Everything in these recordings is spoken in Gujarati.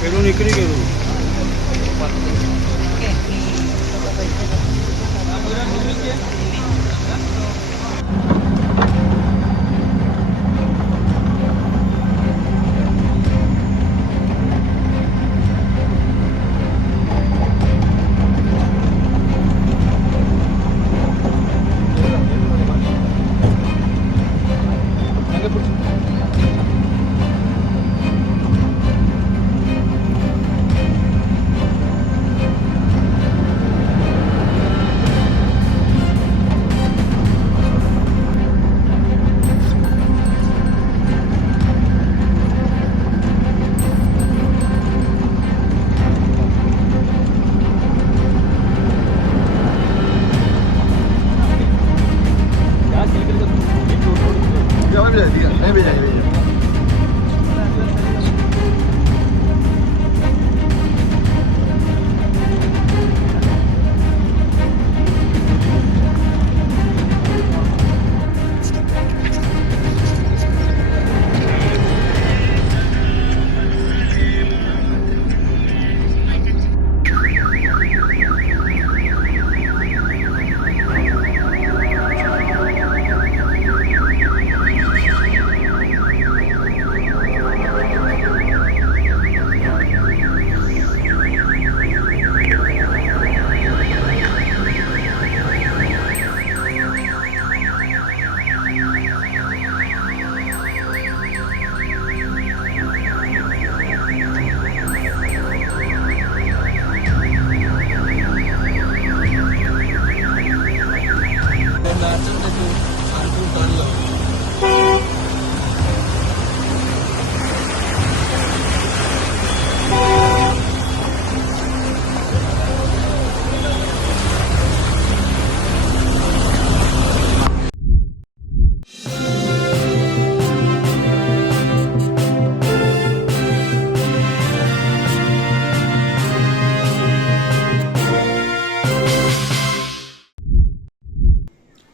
પેલું નીકળી ગયું.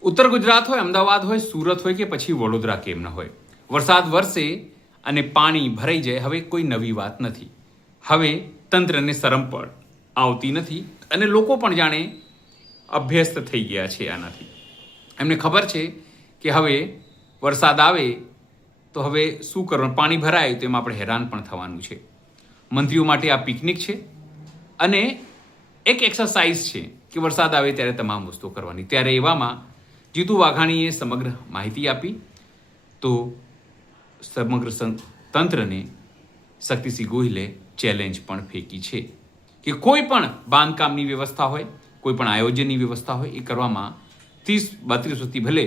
ઉત્તર ગુજરાત હોય, અમદાવાદ હોય, સુરત હોય કે પછી વડોદરા કેમ ન હોય, વરસાદ વરસે અને પાણી ભરાઈ જાય હવે કોઈ નવી વાત નથી. હવે તંત્રને શરમ પણ આવતી નથી અને લોકો પણ જાણે અભ્યસ્ત થઈ ગયા છે આનાથી. એમને ખબર છે કે હવે વરસાદ આવે તો હવે શું કરવાનું, પાણી ભરાય તો એમાં આપણે હેરાન પણ થવાનું છે. મંત્રીઓ માટે આ પિકનિક છે અને એક એક્સરસાઇઝ છે કે વરસાદ આવે ત્યારે તમામ વસ્તુઓ કરવાની. ત્યારે એવામાં જીતુ વાઘાણીએ સમગ્ર માહિતી આપી તો સમગ્ર તંત્રને શક્તિસિંહ ગોહિલે ચેલેન્જ પણ ફેંકી છે કે કોઈ પણ બાંધકામની વ્યવસ્થા હોય, કોઈ પણ આયોજનની વ્યવસ્થા હોય એ કરવામાં 30-32 વર્ષથી ભલે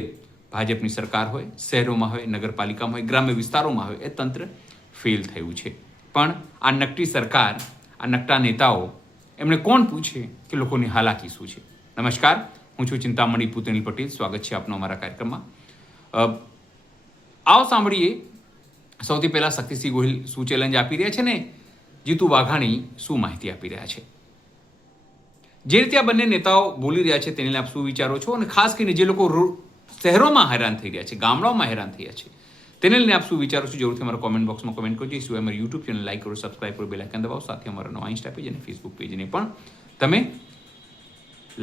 ભાજપની સરકાર હોય, શહેરોમાં હોય, નગરપાલિકામાં હોય, ગ્રામ્ય વિસ્તારોમાં હોય, એ તંત્ર ફેલ થયું છે. પણ આ નકટી સરકાર, આ નકટા નેતાઓ, એમણે કોણ પૂછે કે લોકોની હાલાકી શું છે. નમસ્કાર, હું છું ચિંતામણી પુતણી પટેલ. સ્વાગત છે આપનો અમારા કાર્યક્રમમાં. આવો સાંભળીએ સૌથી પહેલા શક્તિસિંહ ગોહિલ શું ચેલેન્જ આપી રહ્યા છે ને જીતુ વાઘાણી શું માહિતી આપી રહ્યા છે. જે રીતે આ બંને નેતાઓ બોલી રહ્યા છે તેને આપ શું વિચારો છો, અને ખાસ કરીને જે લોકો શહેરોમાં હેરાન થઈ રહ્યા છે, ગામડાઓમાં હેરાન થઈ રહ્યા છે, તેને લઈને આપ શું વિચારો છો, જરૂરથી અમારા કોમેન્ટ બોક્સમાં કોમેન્ટ કરજો. એ સિવાય અમારી યુટ્યુબ ચેનલ લાઈક કરો, સબસ્ક્રાઈબ કરો, બેલ આઇકન દબાવો. સાથે અમારા નવા ઇન્સ્ટા પેજ અને ફેસબુક પેજને પણ તમે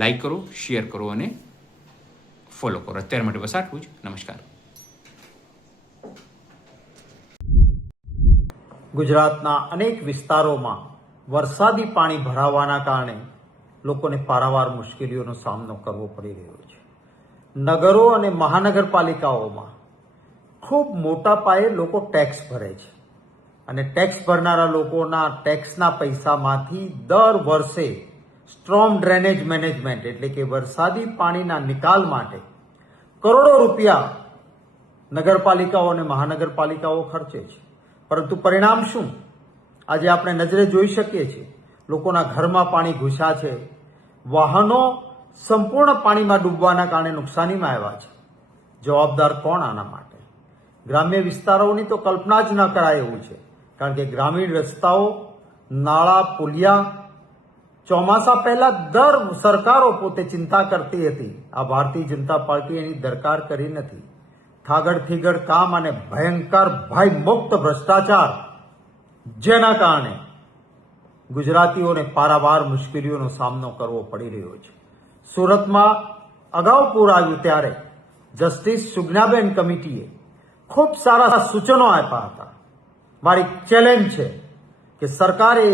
લાઈક કરો, શેર કરો અને ફોલો કરો. અત્યાર માટે બસ આટલું જ. નમસ્કાર. ગુજરાતના અનેક વિસ્તારોમાં વરસાદી પાણી ભરાવાના કારણે લોકોને પારાવાર મુશ્કેલીઓનો સામનો કરવો પડી રહ્યો છે. નગરો અને મહાનગરપાલિકાઓમાં ખૂબ મોટા પાયે લોકો ટેક્સ ભરે છે અને ટેક્સ ભરનારા લોકોના ટેક્સના પૈસામાંથી દર વર્ષે સ્ટ્રોમ ડ્રેનેજ મેનેજમેન્ટ એટલે કે વરસાદી પાણીના નિકાલ માટે કરોડો રૂપિયા નગરપાલિકાઓ અને મહાનગરપાલિકાઓ ખર્ચે છે. પરંતુ પરિણામ શું? આજે આપણે નજરે જોઈ શકીએ છીએ. લોકોના ઘરમાં પાણી ઘૂસ્યા છે, વાહનો સંપૂર્ણ પાણીમાં ડૂબવાના કારણે નુકસાનીમાં આવ્યા છે. જવાબદાર કોણ આના માટે? ગ્રામ્ય વિસ્તારોની તો કલ્પના જ ન કરાય એવું છે, કારણ કે ગ્રામીણ રસ્તાઓ, નાળા, પુલિયા ચોમાસા પહેલા દર સરકારો પોતે ચિંતા કરતી હતી. આ ભારતીય જનતા પાર્ટી એની દરકાર કરી નથી. થાગડ થીગડ કામ અને ભયંકર ભયમુક્ત ભ્રષ્ટાચાર, જેના કારણે ગુજરાતીઓને પારાવાર મુશ્કેલીઓનો સામનો કરવો પડી રહ્યો છે. સુરતમાં અગાઉ પૂર આવ્યું ત્યારે જસ્ટિસ સુજ્ઞાબેન કમિટીએ ખૂબ સારા સૂચનો આપ્યા હતા. મારી ચેલેન્જ છે કે સરકારે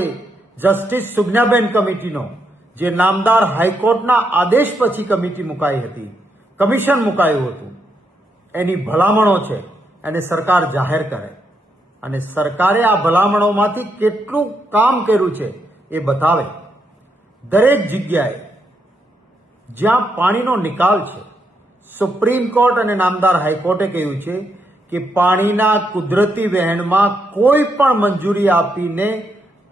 જસ્ટિસ સુજ્ઞાબેન કમિટીનો, જે નામદાર હાઈકોર્ટના આદેશ પછી કમિટી મુકાઈ હતી, કમિશન મુકાયું હતું, એની ભલામણો છે એને સરકાર જાહેર કરે અને સરકારે આ ભલામણોમાંથી કેટલું કામ કર્યું છે એ બતાવે. દરેક જગ્યાએ જ્યાં પાણીનો નિકાલ છે, સુપ્રીમ કોર્ટ અને નામદાર હાઈકોર્ટે કહ્યું છે કે પાણીના કુદરતી વહેણમાં કોઈ પણ મંજૂરી આપીને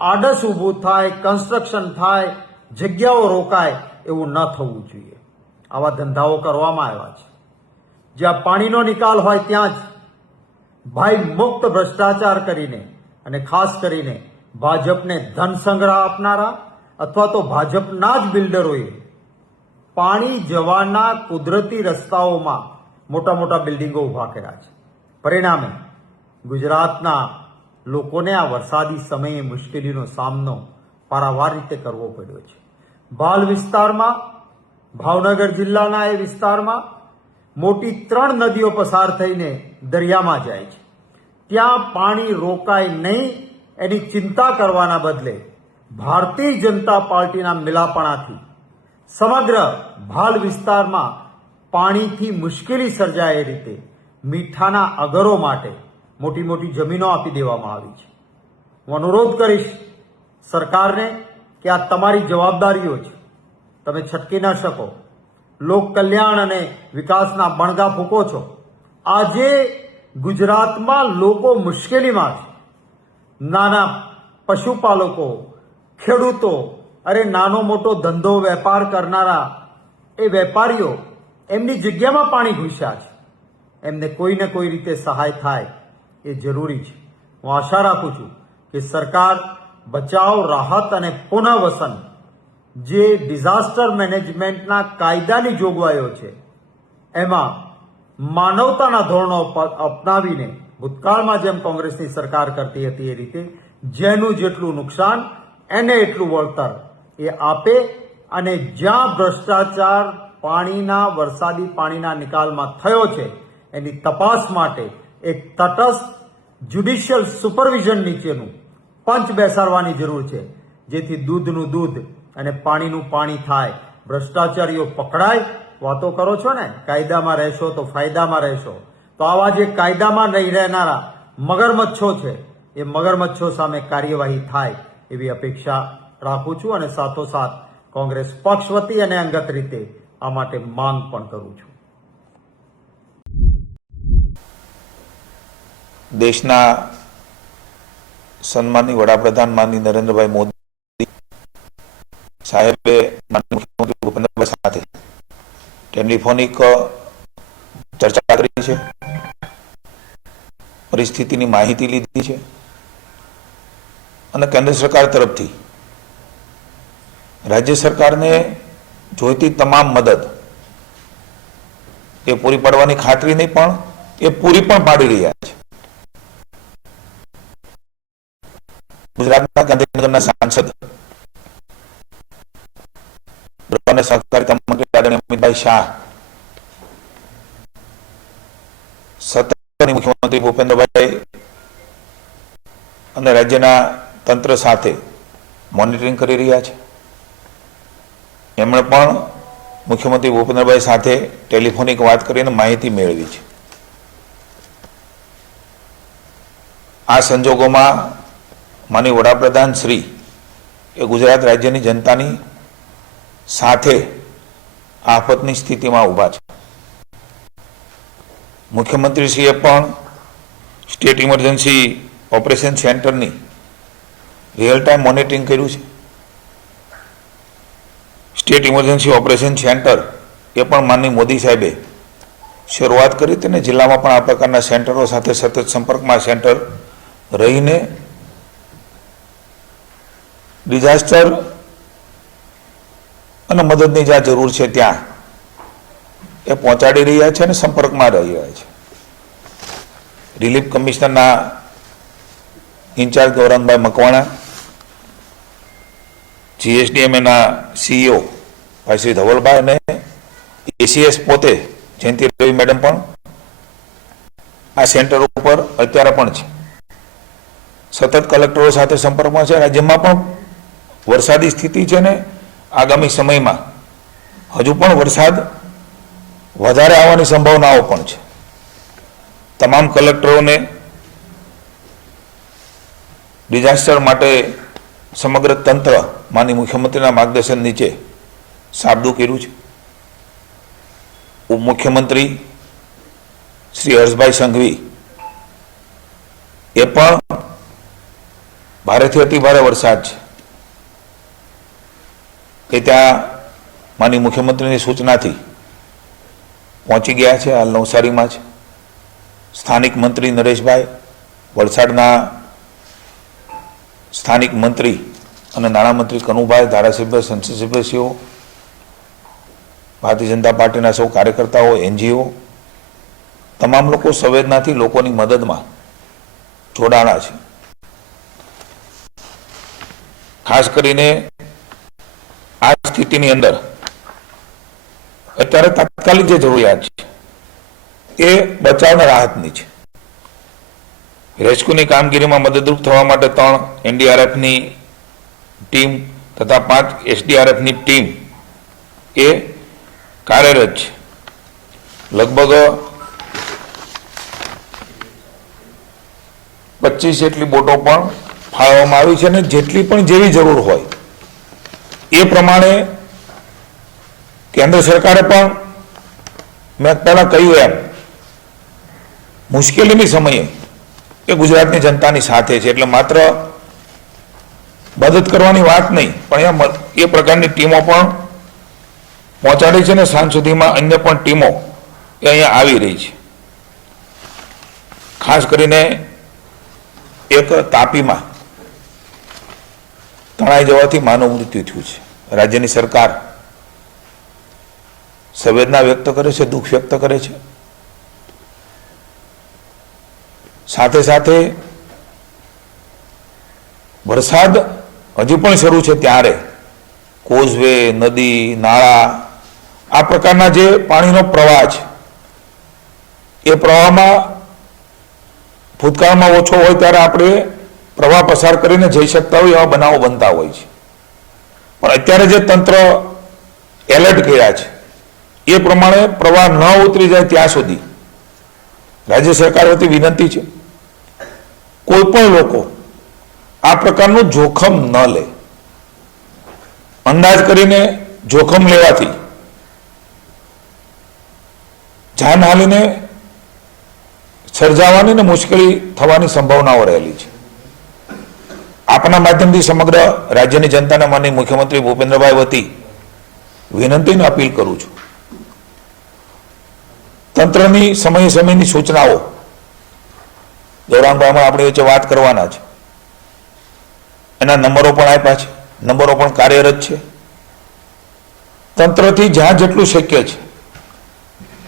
આડસ ઊભું થાય, કન્સ્ટ્રક્શન થાય, જગ્યાઓ રોકાય એવું ન થવું જોઈએ. આવા ધંધાઓ કરવામાં આવ્યા છે. જ્યાં પાણીનો નિકાલ હોય ત્યાં જ ભયમુક્ત ભ્રષ્ટાચાર કરીને અને ખાસ કરીને ભાજપને ધન સંગ્રહ આપનારા અથવા તો ભાજપના જ બિલ્ડરોએ પાણી જવાના કુદરતી રસ્તાઓમાં મોટા મોટા બિલ્ડિંગો ઊભા કર્યા છે. પરિણામે ગુજરાતના લોકોને આ વરસાદી સમયે મુશ્કેલીનો સામનો પારાવાર રીતે કરવો પડ્યો છે. ભાલ વિસ્તારમાં, ભાવનગર જિલ્લાના એ વિસ્તારમાં મોટી 3 નદીઓ પસાર થઈને દરિયામાં જાય છે. ત્યાં પાણી રોકાય નહીં એની ચિંતા કરવાના બદલે ભારતીય જનતા પાર્ટીના મિલાપણાથી સમગ્ર ભાલ વિસ્તારમાં પાણીથી મુશ્કેલી સર્જાય એ રીતે મીઠાના અગરો માટે મોટી મોટી જમીનો આપી દેવામાં આવી છે. હું અનુરોધ કરીશ સરકારને કે આ તમારી જવાબદારીઓ છે, તમે છટકી ન શકો. લોક કલ્યાણ અને વિકાસના બણગા ફૂંકો છો. આજે ગુજરાતમાં લોકો મુશ્કેલીમાં છે. નાના પશુપાલકો, ખેડૂતો, અરે નાનો મોટો ધંધો વેપાર કરનારા એ વેપારીઓ, એમની જગ્યામાં પાણી ઘૂસ્યા છે. એમને કોઈને કોઈ રીતે સહાય થાય એ જરૂરી છે. હું આશા રાખું છું કે સરકાર બચાવ, રાહત અને પુનઃવસન, જે ડિઝાસ્ટર મેનેજમેન્ટના કાયદાની જોગવાઈઓ છે, એમાં માનવતાના ધોરણો અપનાવીને ભૂતકાળમાં જેમ કોંગ્રેસની સરકાર કરતી હતી એ રીતે જેનું જેટલું નુકસાન એને એટલું વળતર એ આપે અને જ્યાં ભ્રષ્ટાચાર પાણીના, વરસાદી પાણીના નિકાલમાં થયો છે એની તપાસ માટે એક તટસ્થ જ્યુડિશિયલ સુપરવિઝન નીચેનું પંચ બેસાડવાની જરૂર છે, જેથી દૂધનું દૂધ અને પાણીનું પાણી થાય. ભ્રષ્ટાચારીઓ પકડાય. વાતો કરો છો ને કાયદામાં રહેશો તો ફાયદામાં રહેશો, તો આવા જે કાયદામાં નહીં રહેનારા મગરમચ્છો છે એ મગરમચ્છો સામે કાર્યવાહી થાય એવી અપેક્ષા રાખું છું અને સાથોસાથ કોંગ્રેસ પક્ષ વતી અને અંગત રીતે આ માટે માંગ પણ કરું છું. દેશના સન્માનીય વડાપ્રધાન માનની નરેન્દ્રભાઈ મોદી સાહેબે માનનીય મુખ્યમંત્રી ભૂપેન્દ્રભાઈ સાથે ટેલિફોનિક ચર્ચા કરી છે, પરિસ્થિતિની માહિતી લીધી છે અને કેન્દ્ર સરકાર તરફથી રાજ્ય સરકારને જોઈતી તમામ મદદ એ પૂરી પાડવાની ખાતરી નહીં પણ એ પૂરી પણ પાડી રહ્યા છે. ગુજરાતના ગાંધીનગરના સાંસદ અને સહકારિતા મંત્રી આદરણીય અમિતભાઈ શાહ સતત મુખ્યમંત્રી ભૂપેન્દ્રભાઈ અને રાજ્યના તંત્ર સાથે મોનિટરિંગ કરી રહ્યા છે. એમણે પણ મુખ્યમંત્રી ભૂપેન્દ્રભાઈ સાથે ટેલિફોનિક વાત કરીને માહિતી મેળવી છે. આ સંજોગોમાં માનનીય વડાપ્રધાન શ્રી એ ગુજરાત રાજ્યની જનતાની સાથે આફતની સ્થિતિમાં ઊભા છે. મુખ્યમંત્રીશ્રીએ પણ સ્ટેટ ઇમરજન્સી ઓપરેશન સેન્ટરની રિયલ ટાઈમ મોનિટરિંગ કર્યું છે. સ્ટેટ ઇમરજન્સી ઓપરેશન સેન્ટર એ પણ માનનીય મોદી સાહેબે શરૂઆત કરી તેને જિલ્લામાં પણ આ પ્રકારના સેન્ટરો સાથે સતત સંપર્કમાં સેન્ટર રહીને ડિઝાસ્ટર અને મદદની જ્યાં જરૂર છે ત્યાં એ પહોંચાડી રહ્યા છે અને સંપર્કમાં રહી રહ્યા છે. રિલીફ કમિશનરના ઇન્ચાર્જ ગૌરંગભાઈ મકવાણા, GSDMના CEO ભાઈ શ્રી ધવલભાઈ અને ACS પોતે જયંતિ રવિ મેડમ પણ આ સેન્ટર ઉપર અત્યારે પણ છે. સતત કલેક્ટરો સાથે સંપર્કમાં છે. રાજ્યમાં પણ વરસાદી સ્થિતિ છે ને આગામી સમયમાં હજુ પણ વરસાદ વધારે આવવાની સંભાવનાઓ પણ છે. તમામ કલેક્ટરોને ડિઝાસ્ટર માટે સમગ્ર તંત્ર માનનીય મુખ્યમંત્રીના માર્ગદર્શન નીચે સાબદું કર્યું છે. ઉપમુખ્યમંત્રી શ્રી હર્ષભાઈ સંઘવી એ પણ ભારેથી અતિ ભારે વરસાદ છે એ ત્યાં માનનીય મુખ્યમંત્રીની સૂચનાથી પહોંચી ગયા છે. હાલ નવસારીમાં છે. સ્થાનિક મંત્રી નરેશભાઈ, વલસાડના સ્થાનિક મંત્રી અને નાણામંત્રી કનુભાઈ, ધારાસભ્ય, સંસદ સભ્યશ્રીઓ, ભારતીય જનતા પાર્ટીના સૌ કાર્યકર્તાઓ, NGO, તમામ લોકો સંવેદનાથી લોકોની મદદમાં જોડાણા છે. ખાસ કરીને આ સ્થિતિની અંદર અત્યારે તાત્કાલિક જે જરૂરિયાત છે એ બચાવના રાહતની છે. રેસ્ક્યુની કામગીરીમાં મદદરૂપ થવા માટે 3 NDRFની ટીમ તથા 5 SDRFની ટીમ એ કાર્યરત છે. લગભગ 25 જેટલી બોટો પણ ફાળવવામાં આવી છે અને જેટલી પણ જેવી જરૂર હોય એ પ્રમાણે કેન્દ્ર સરકારે પણ મેં પહેલા કહ્યું એમ મુશ્કેલીની સમયે એ ગુજરાતની જનતાની સાથે છે. એટલે માત્ર મદદ કરવાની વાત નહીં પણ એ પ્રકારની ટીમો પણ પહોંચાડી છે અને સાંજ સુધીમાં અન્ય પણ ટીમો એ અહીંયા આવી રહી છે. ખાસ કરીને એક તાપીમાં તણાઈ જવાથી માનવ મૃત્યુ થયું છે. રાજ્યની સરકાર સંવેદના વ્યક્ત કરે છે, દુઃખ વ્યક્ત કરે છે. સાથે સાથે વરસાદ હજી પણ શરૂ છે ત્યારે કોઝવે, નદી, નાળા આ પ્રકારના જે પાણીનો પ્રવાહ છે એ પ્રવાહમાં ભૂતકાળમાં ઓછો હોય ત્યારે આપણે પ્રવાહ પસાર કરીને જઈ શકતા હોય એવા બનાવો બનતા હોય છે. પણ અત્યારે જે તંત્ર એલર્ટ કર્યા છે એ પ્રમાણે પ્રવાહ ન ઉતરી જાય ત્યાં સુધી રાજ્ય સરકાર વતી વિનંતી છે કોઈ પણ લોકો આ પ્રકારનું જોખમ ન લે. અંદાજ કરીને જોખમ લેવાથી જાનહાનિને સર્જાવાની ને મુશ્કેલી થવાની સંભાવનાઓ રહેલી છે. આપના માધ્યમથી સમગ્ર રાજ્યની જનતાને માનનીય મુખ્યમંત્રી ભૂપેન્દ્રભાઈ વતી વિનંતીને અપીલ કરું છું. તંત્રની સમયે સમયની સૂચનાઓ ગૌરાંગભાઈમાં આપણી વચ્ચે વાત કરવાના છે. એના નંબરો પણ આપ્યા છે, નંબરો પણ કાર્યરત છે. તંત્રથી જ્યાં જેટલું શક્ય છે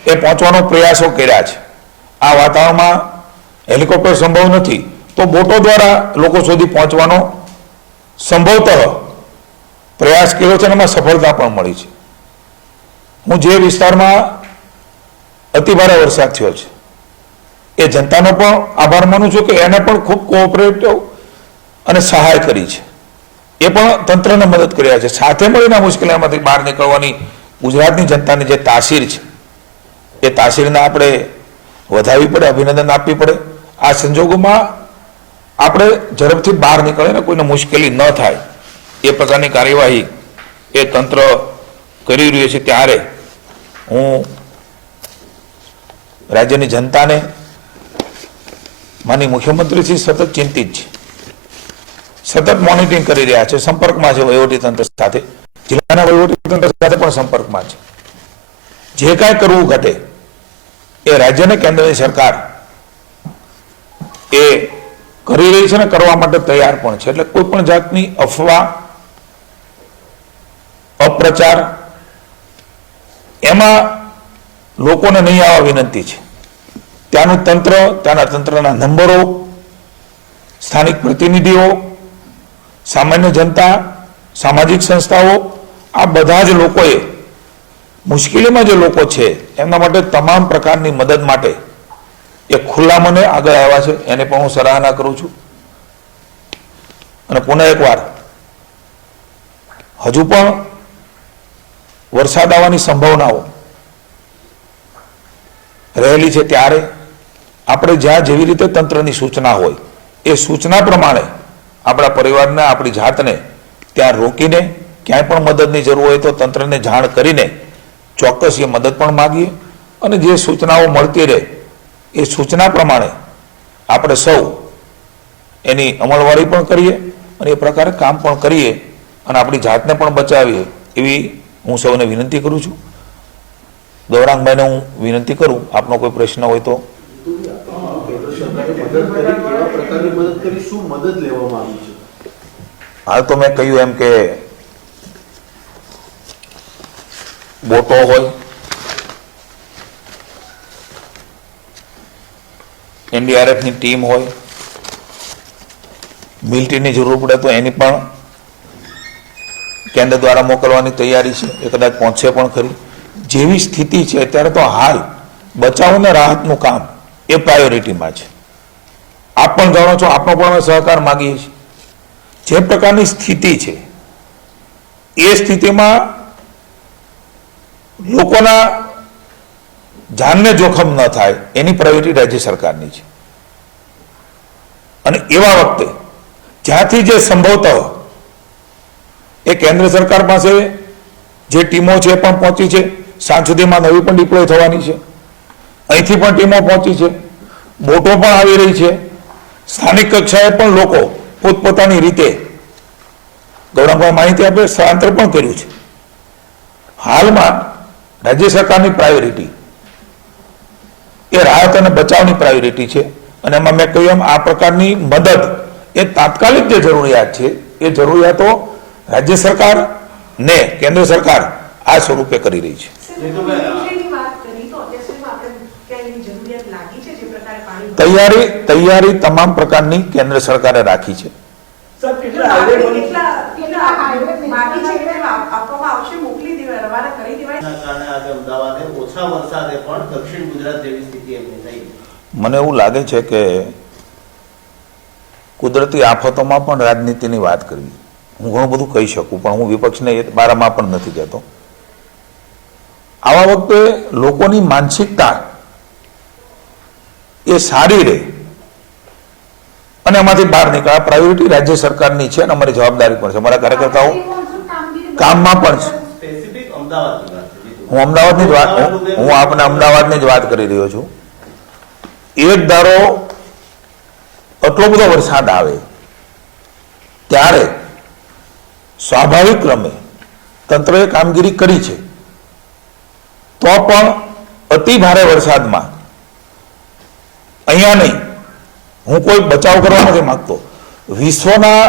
એ પહોંચવાનો પ્રયાસો કર્યા છે. આ વાતાવરણમાં હેલિકોપ્ટર સંભવ નથી તો બોટો દ્વારા લોકો સુધી પહોંચવાનો સંભવતઃ પ્રયાસ કર્યો છે અને એમાં સફળતા પણ મળી છે. હું જે વિસ્તારમાં અતિભારે વરસાદ થયો છે એ જનતાનો પણ આભાર માનું છું કે એને પણ ખૂબ કોઓપરેટિવ અને સહાય કરી છે. એ પણ તંત્રને મદદ કર્યા છે. સાથે મળીને મુશ્કેલીમાંથી બહાર નીકળવાની ગુજરાતની જનતાની જે તાસીર છે એ તાસીરને આપણે વધારવી પડે, અભિનંદન આપવી પડે. આ સંજોગોમાં આપણે ઝડપથી બહાર નીકળીને કોઈને મુશ્કેલી ન થાય એ પ્રકારની કાર્યવાહી એ તંત્ર કરી રહ્યું છે. ત્યારે હું રાજ્યની જનતાને માનનીય મુખ્યમંત્રીશ્રી સતત ચિંતિત છે, સતત મોનિટરિંગ કરી રહ્યા છે, સંપર્કમાં છે વહીવટીતંત્ર સાથે, જિલ્લાના વહીવટીતંત્ર સાથે પણ સંપર્કમાં છે. જે કાંઈ કરવું ઘટે એ રાજ્યને કેન્દ્રની સરકાર એ કરી રહી છે ને કરવા માટે તૈયાર પણ છે. એટલે કોઈ પણ જાતની અફવા, અપ્રચાર એમાં લોકોને નહીં આવવા વિનંતી છે. ત્યાંનું તંત્ર, ત્યાંના તંત્રના નંબરો, સ્થાનિક પ્રતિનિધિઓ, સામાન્ય જનતા, સામાજિક સંસ્થાઓ, આ બધા જ લોકોએ, મુશ્કેલીમાં જે લોકો છે એમના માટે તમામ પ્રકારની મદદ માટે એ ખુલ્લા મને આગળ આવ્યા છે, એને પણ હું સરાહના કરું છું. અને પુનઃ એકવાર હજુ પણ વરસાદ આવવાની સંભાવનાઓ રહેલી છે, ત્યારે આપણે જ્યાં જેવી રીતે તંત્રની સૂચના હોય એ સૂચના પ્રમાણે આપણા પરિવારને, આપણી જાતને ત્યાં રોકીને ક્યાંય પણ મદદની જરૂર હોય તો તંત્રને જાણ કરીને ચોક્કસ એ મદદ પણ માગીએ અને જે સૂચનાઓ મળતી રહે એ સૂચના પ્રમાણે આપણે સૌ એની અમલવારી પણ કરીએ અને એ પ્રકારે કામ પણ કરીએ અને આપણી જાતને પણ બચાવીએ એવી હું સૌને વિનંતી કરું છું. ગૌરાંગભાઈને હું વિનંતી કરું, આપનો કોઈ પ્રશ્ન હોય તો. હાલ તો મેં કહ્યું એમ કે બોટો હોય, એનડીઆરએફની ટીમ હોય, મિલિટરીની જરૂર પડે તો એની પણ કેન્દ્ર દ્વારા મોકલવાની તૈયારી છે, એ કદાચ પહોંચશે પણ ખરી. જેવી સ્થિતિ છે અત્યારે તો હાલ બચાવ અને રાહતનું કામ એ પ્રાયોરિટીમાં છે. આપ પણ જાણો છો, આપનો પણ અમે સહકાર માગીએ છીએ. જે પ્રકારની સ્થિતિ છે એ સ્થિતિમાં લોકોના જાનને જોખમ ન થાય એની પ્રાયોરિટી રાજ્ય સરકારની છે. અને એવા વખતે જ્યાંથી જે સંભવતઃ એ કેન્દ્ર સરકાર પાસે જે ટીમો છે પણ પહોંચી છે, સાંજ સુધીમાં નવી પણ ડિપ્લોય થવાની છે, અહીંથી પણ ટીમો પહોંચી છે, બોટો પણ આવી રહી છે, સ્થાનિક કક્ષાએ પણ લોકો પોતપોતાની રીતે, ગૌરવભાઈ માહિતી આપે, સ્થળાંતર પણ કર્યું છે. હાલમાં રાજ્ય સરકારની પ્રાયોરિટી એ રાહત અને બચાવની પ્રાયોરિટી છે. અને એમાં મેં કહ્યું એમ આ પ્રકારની મદદ એ તાત્કાલિક જે જરૂરિયાત છે એ જરૂરિયાતો રાજ્ય સરકાર ને કેન્દ્ર સરકાર આ સ્વરૂપે કરી રહી છે. તૈયારી તમામ પ્રકારની કેન્દ્ર સરકારે રાખી છે. મને એવું લાગે છે કે કુદરતી આફતોમાં પણ રાજનીતિની વાત કરવી, હું ઘણું બધું કહી શકું પણ હું વિપક્ષને એ બારામાં પણ નથી કહેતો. આવા વખતે લોકોની માનસિકતા એ સારી રહે અને એમાંથી બહાર નીકળે. પ્રાયોરિટી રાજ્ય સરકારની છે અને અમારી જવાબદારી પણ છે. અમારા કાર્યકર્તાઓ કામમાં પણ છે. હું અમદાવાદની જ વાત, હું આપને અમદાવાદની જ વાત કરી રહ્યો છું. એક ધારો આટલો બધો વરસાદ આવે ત્યારે સ્વાભાવિક ક્રમે તંત્રએ કામગીરી કરી છે, તો પણ અતિ ભારે વરસાદમાં અહીંયા નહીં, હું કોઈ બચાવ કરવા નથી માંગતો, વિશ્વના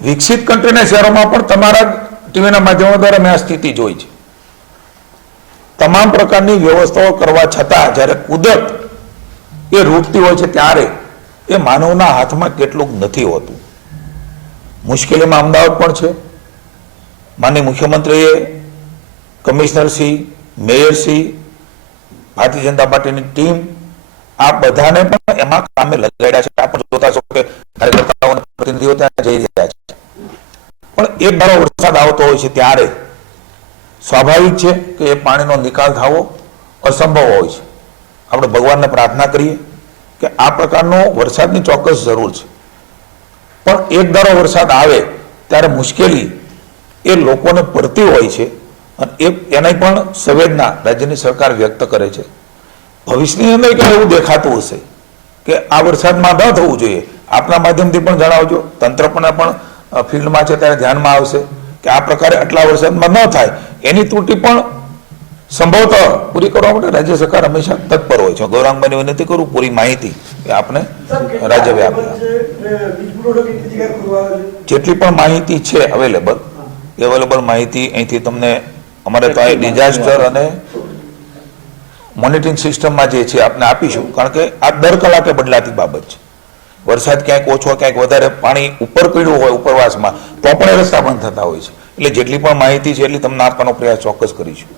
વિકસિત કન્ટ્રીના શહેરોમાં પણ તમારા ટીવીના માધ્યમો દ્વારા મેં આ સ્થિતિ જોઈ છે. તમામ પ્રકારની વ્યવસ્થાઓ કરવા છતાં જ્યારે કુદરત એ રૂટતી હોય છે ત્યારે એ માનવના હાથમાં કેટલું નથી હોતું. મુશ્કેલીમાં અમદાવાદ પણ છે. માનનીય મુખ્યમંત્રીએ કમિશનરશ્રી, મેયરશ્રી, ભારતીય જનતા પાર્ટીની ટીમ આ બધાને પણ એમાં કામે લગાડ્યા છે. આપ જોતા છો કે કાર્યકર્તાઓ અને પ્રતિનિધિઓ ત્યાં જઈ રહ્યા છે. પણ એક ધારો વરસાદ આવતો હોય છે ત્યારે સ્વાભાવિક છે કે એ પાણીનો નિકાલ થવો અસંભવ હોય છે. આપણે ભગવાનને પ્રાર્થના કરીએ કે આ પ્રકારનો વરસાદની ચોક્કસ જરૂર છે. પણ એક ધારો વરસાદ આવે ત્યારે મુશ્કેલી એ લોકોને પડતી હોય છે અને એની પણ સંવેદના રાજ્યની સરકાર વ્યક્ત કરે છે. ભવિષ્યની અંદર ક્યાં એવું દેખાતું હશે કે આ વરસાદમાં ન થવું જોઈએ, આપના માધ્યમથી પણ જણાવજો, તંત્ર પણ ફિલ્ડમાં છે ત્યારે ધ્યાનમાં આવશે કે આ પ્રકારે આટલા વરસાદમાં ન થાય એની ત્રુટિ પણ સંભવતઃ પૂરી કરવા માટે રાજ્ય સરકાર હંમેશા તત્પર હોય છે. ગૌરાંગભાઈને વિનંતી કરું પૂરી માહિતી કે આપને રાજ્યવ્યાપી જેટલી પણ માહિતી છે અવેલેબલ માહિતી અહીંથી તમને અમારે તો ડિઝાસ્ટર અને મોનિટરિંગ સિસ્ટમમાં જે છે આપને આપીશું, કારણ કે આ દર કલાકે બદલાતી બાબત છે. વરસાદ ક્યાંક ઓછો ક્યાંક વધારે પાણી ઉપર પડ્યું હોય ઉપરવાસમાં તો પણ એ રસ્તા બંધ થતા હોય છે. એટલે જેટલી પણ માહિતી છે એટલી તમને આપવાનો પ્રયાસ ચોક્કસ કરીશું.